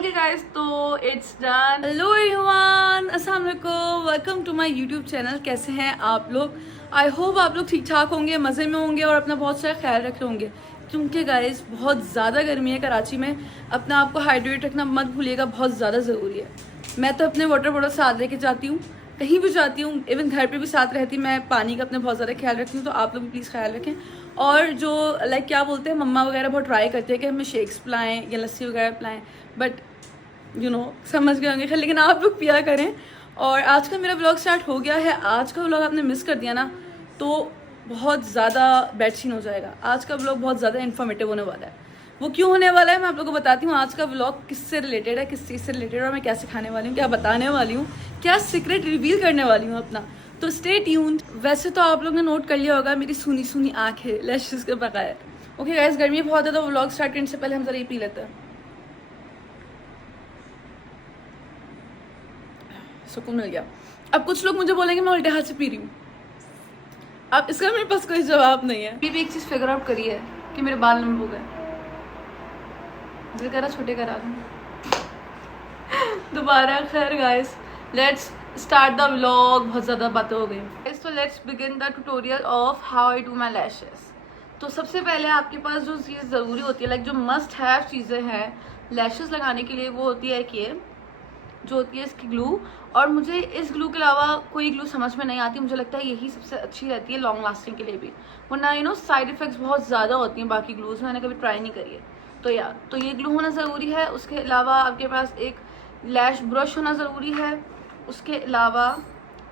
Okay guys, तो it's done. Hello everyone, अस्सलाम वालेकुम, welcome to my YouTube channel. कैसे हैं आप लोग? आई होप आप लोग ठीक ठाक होंगे, मज़े में होंगे और अपना बहुत सारा ख्याल रख रहे होंगे, क्योंकि गाइस बहुत ज़्यादा गर्मी है कराची में। अपना आपको हाइड्रेट रखना मत भूलिएगा, बहुत ज़्यादा ज़रूरी है। मैं तो अपने वाटर बॉटल साथ लेके जाती हूँ, कहीं भी जाती हूँ, इवन घर पे भी साथ रहती, मैं पानी का अपना बहुत ज़्यादा ख्याल रखती हूँ। तो आप लोग भी प्लीज़ ख्याल रखें। और जो लाइक क्या बोलते हैं, मम्मा वगैरह बहुत ट्राई करते हैं कि हमें शेक्स पिलाएं या लस्सी वगैरह पिलाएं, बट समझ गए होंगे, लेकिन आप लोग पिया करें। और आज का मेरा व्लॉग स्टार्ट हो गया है। आज का व्लॉग आपने मिस कर दिया ना तो बहुत ज़्यादा बैड सीन हो जाएगा। आज का व्लॉग बहुत ज़्यादा इन्फॉर्मेटिव होने वाला है। वो क्यों होने वाला है मैं आप लोगों को बताती हूँ। आज का व्लॉग किससे रिलेटेड है, किस चीज़ से रिलेटेड है, और मैं क्या सिखाने वाली हूँ, क्या बताने वाली हूँ, क्या सीक्रेट रिवील करने वाली हूँ अपना। तो स्टे ट्यून्ड। वैसे तो आप लोग ने नोट कर लिया होगा मेरी सुनी सुनी आँखें लैशेस के बगैर। ओके गाइस, गर्मी बहुत ज़्यादा, व्लॉग स्टार्ट करने से पहले हम जरा ये पी लेते हैं, सुकून मिल गया। अब कुछ लोग मुझे बोलेंगे मैं उल्टे हाथ से पी रही हूँ, अब इसका मेरे पास कोई जवाब नहीं है। अभी भी एक चीज़ फिगर आउट करी है कि मेरे बाल लंबे हो गए, दिल करा छोटे करा दूँ दोबारा। खैर guys, let's start the vlog. बहुत ज़्यादा बातें हो गई, तो let's begin the tutorial of how I do my lashes. तो सबसे पहले आपके पास जो चीज़ ज़रूरी होती है, लाइक जो मस्ट हैव चीज़ें हैं लैशेस लगाने के लिए, वो होती है कि जो होती है इसकी ग्लू। और मुझे इस ग्लू के अलावा कोई ग्लू समझ में नहीं आती, मुझे लगता है यही सबसे अच्छी रहती है लॉन्ग लास्टिंग के लिए भी, वरना साइड इफेक्ट्स बहुत ज़्यादा होती हैं बाकी ग्लूज, मैंने कभी ट्राई नहीं करी है। तो ये ग्लू होना ज़रूरी है। उसके अलावा आपके पास एक लैश ब्रश होना ज़रूरी है। उसके अलावा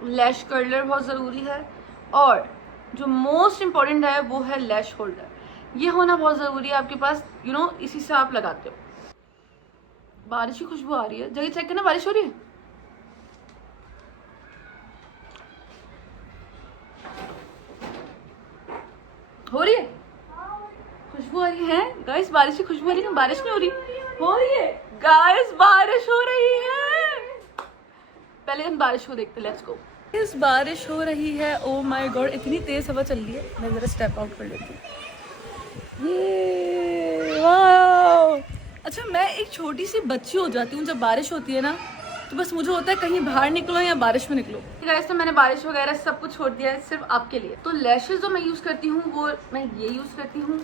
लैश कर्लर बहुत ज़रूरी है। और जो मोस्ट इम्पॉर्टेंट है वो है लैश होल्डर। ये होना बहुत ज़रूरी है आपके पास। इसी से आप लगाते हो। बारिश की खुशबू आ रही है, जगह चेक करना, बारिश हो रही है। हो रही है, खुशबू आ रही है गाइस, बारिश की खुशबू आ रही है। बारिश नहीं हो रही है गाइस, बारिश हो रही है। पहले हम बारिश को देखते, लेट्स गो। इस बारिश हो रही है, ओ माय गॉड, इतनी तेज हवा चल रही है। मैं जरा स्टेप आउट कर लेती हूँ। ये वाओ। अच्छा, मैं एक छोटी सी बच्ची हो जाती हूँ जब बारिश होती है ना, तो बस मुझे होता है कहीं बाहर निकलो या बारिश में निकलो। गाइस, तो मैंने बारिश वगैरह सब कुछ छोड़ दिया है सिर्फ आपके लिए। तो लैशेस जो मैं यूज करती हूँ वो मैं ये यूज करती हूँ।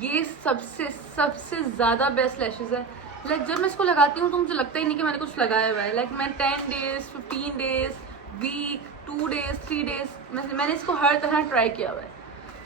ये सबसे सबसे ज्यादा बेस्ट लैशेस है। लाइक जब मैं इसको लगाती हूँ तो मुझे लगता ही नहीं कि मैंने कुछ लगाया हुआ है। लाइक मैं 10 days 15 days week 2 days 3 days मैंने इसको हर तरह ट्राई किया हुआ है।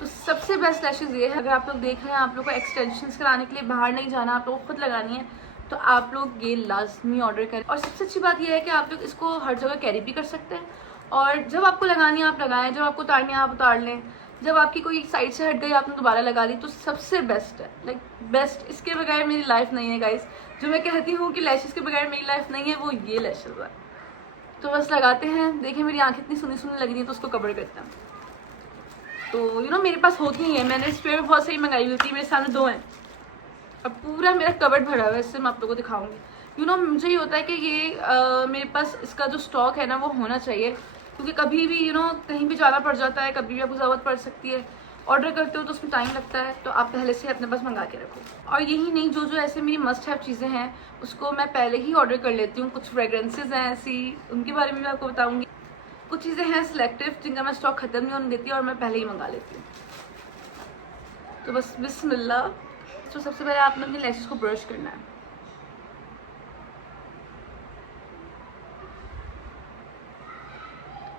तो सबसे बेस्ट लैशेज ये है। अगर आप लोग देख रहे हैं, आप लोग को एक्सटेंशंस कराने के लिए बाहर नहीं जाना, आप लोग को खुद लगानी है, तो आप लोग ये लाजमी ऑर्डर करें। और सबसे अच्छी बात यह है कि आप लोग इसको हर जगह कैरी भी कर सकते हैं। और जब आपको लगानी है आप लगाएं, जब आपको उतारनी है आप उतार लें, जब आपकी कोई साइड से हट गई आपने दोबारा लगा ली, तो सबसे बेस्ट है। लाइक बेस्ट, इसके बगैर मेरी लाइफ नहीं है गाइस। जो मैं कहती हूँ कि लैशेज के बगैर मेरी लाइफ नहीं है, वो ये लैशेज है। तो बस लगाते हैं। देखिए मेरी आंखें इतनी सुनी सुनी लग रही है, तो उसको कवर करते हैं। तो मेरे पास होती ही है, मैंने स्प्रे में बहुत सही मंगाई हुई थी, मेरे सामने 2 हैं। अब पूरा मेरा कबर्ड भरा हुआ है, इससे मैं आप लोगों को दिखाऊंगी। मुझे ये होता है कि ये मेरे पास इसका जो स्टॉक है ना वो होना चाहिए, क्योंकि कभी भी कहीं भी जाना पड़ जाता है, कभी भी आपको ज़रूरत पड़ सकती है। ऑर्डर करते हो तो उसमें टाइम लगता है, तो आप पहले से अपने पास मंगा के रखो। और यही नहीं, जो जो ऐसे मेरी मस्ट हैव चीज़ें हैं उसको मैं पहले ही ऑर्डर कर लेती हूँ। कुछ फ्रेग्रेंसेज हैं ऐसी, उनके बारे में मैं आपको बताऊँगी। कुछ चीज़ें हैं सिलेक्टिव जिनका मैं स्टॉक ख़त्म नहीं होने देती और मैं पहले ही मंगा लेती हूँ। तो बस बिस्मिल्लाह। तो सबसे पहले आपने अपने लैशेस को ब्रश करना है।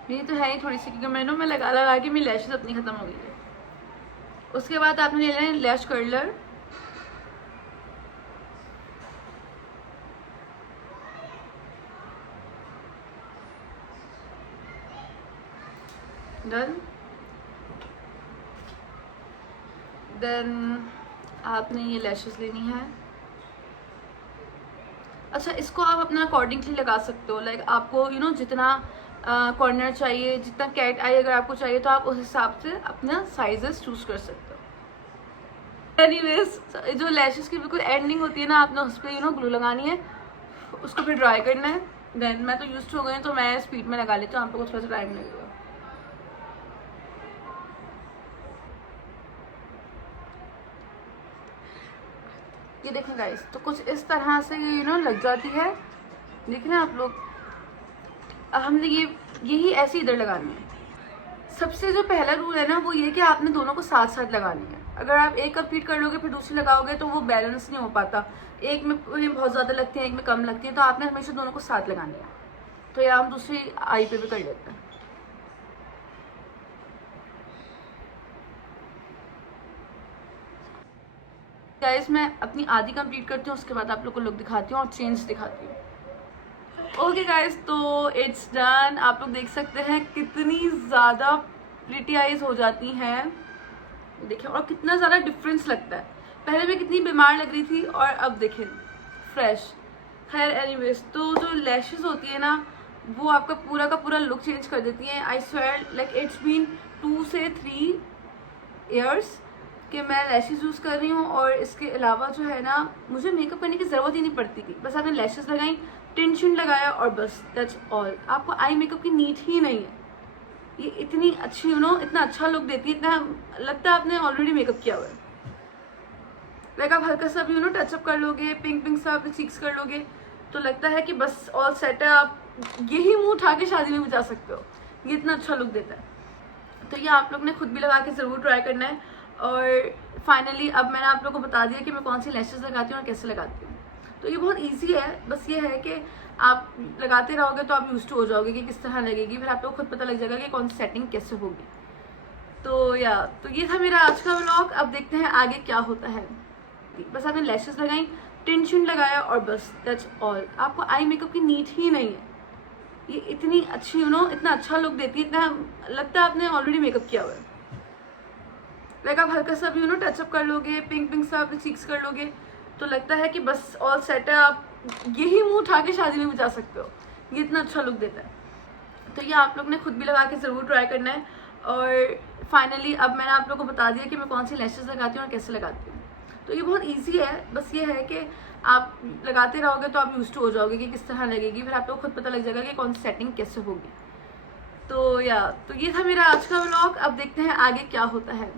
मेरी तो है ही थोड़ी सी, क्योंकि मैं लगा लगा के मेरी लैशेस अपनी ख़त्म हो गई है। उसके बाद आपने ले लेना है लैश कर्लर। डन। देन आपने ये लैशेस लेनी है। अच्छा, इसको आप अपना अकॉर्डिंगली लगा सकते हो। लाइक आपको जितना कॉर्नर चाहिए, जितना कैट आई अगर आपको चाहिए, तो आप उस हिसाब से अपना साइजेस चूज कर सकते हो। एनीवेज, जो लैशेस की बिल्कुल एंडिंग होती है ना, आपने उस पर ग्लू लगानी है, उसको फिर ड्राई करना है। देन मैं तो यूज्ड हो गई, तो मैं स्पीड में लगा लेती हूँ, आप लोगों को थोड़ा सा टाइम लगेगा। ये देखें गाइस, तो कुछ इस तरह से लग जाती है। देख रहे हैं आप लोग। अब हमने यही ऐसे इधर लगानी है। सबसे जो पहला रूल है ना वो ये कि आपने दोनों को साथ साथ लगानी है। अगर आप एक कंप्लीट कर लोगे फिर दूसरी लगाओगे तो वो बैलेंस नहीं हो पाता, एक में बहुत ज़्यादा लगती है, एक में कम लगती है, तो आपने हमेशा दोनों को साथ लगानी है। तो ये हम दूसरी आई पे भी कर लेते हैं। गाइस मैं अपनी आधी कंप्लीट करती हूँ, उसके बाद आप लोग को लुक दिखाती हूँ और चेंज दिखाती हूँ। ओके गाइस, तो इट्स डन। आप लोग देख सकते हैं कितनी ज़्यादा प्रिटी आईज हो जाती हैं, देखिए, और कितना ज़्यादा डिफरेंस लगता है। पहले मैं कितनी बीमार लग रही थी और अब देखें फ्रेश। खैर एनीवेज, तो जो लैशेस होती है ना वो आपका पूरा का पूरा लुक चेंज कर देती हैं। I swear like it's been 2 से 3 ईयर्स कि मैं लैशेस यूज़ कर रही हूँ, और इसके अलावा जो है ना मुझे मेकअप करने की ज़रूरत ही नहीं पड़ती थी। बस आपने लैशेस लगाई, टेंशन लगाया और बस दैट्स ऑल। आपको आई मेकअप की नीड ही नहीं है। ये इतनी अच्छी इतना अच्छा लुक देती है, इतना लगता है आपने ऑलरेडी मेकअप किया हुआ है। लाइक आप हल्का सा भी टचअप कर लोगे, पिंक पिंक सा अपने चीक्स कर लोगे तो लगता है कि बस ऑल सेट है। आप यही मुंह उठा के शादी में भी जा सकते हो, ये इतना अच्छा लुक देता है। तो ये आप लोग ने खुद भी लगा के ज़रूर ट्राई करना है। और फाइनली अब मैंने आप लोग को बता दिया कि मैं कौन सी लैशेस लगाती हूँ और कैसे लगाती हूँ। तो ये बहुत ईजी है, बस ये है कि आप लगाते रहोगे तो आप यूज टू हो जाओगे कि किस तरह लगेगी, फिर आप लोग खुद पता लग जाएगा कि कौन सी सेटिंग कैसे होगी। तो ये था मेरा आज का व्लॉग। अब देखते हैं आगे क्या होता है। बस आपने लैशेस लगाई, टेंशन लगाया और बस दैट्स ऑल। आपको आई मेकअप की नीड ही नहीं है। ये इतनी अच्छी इतना अच्छा लुक देती है, इतना लगता है आपने ऑलरेडी मेकअप किया हुआ है। लाइक आप हल्का सा भी टचअप कर लोगे, पिंक पिंक सा अपने चीक्स कर लोगे तो लगता है कि बस ऑल सेट है। आप यही मुंह उठा के शादी में भी जा सकते हो, ये इतना अच्छा लुक देता है। तो ये आप लोग ने खुद भी लगा के ज़रूर ट्राई करना है। और फाइनली अब मैंने आप लोग को बता दिया कि मैं कौन सी लैशेस लगाती हूँ और कैसे लगाती हूँ। तो ये बहुत ईजी है, बस ये है कि आप लगाते रहोगे तो आप यूज टू हो जाओगे कि किस तरह लगेगी, फिर आप लोग खुद पता लग जाएगा कि कौन सी सेटिंग कैसे होगी। तो ये था मेरा आज का व्लॉग। अब देखते हैं आगे क्या होता है।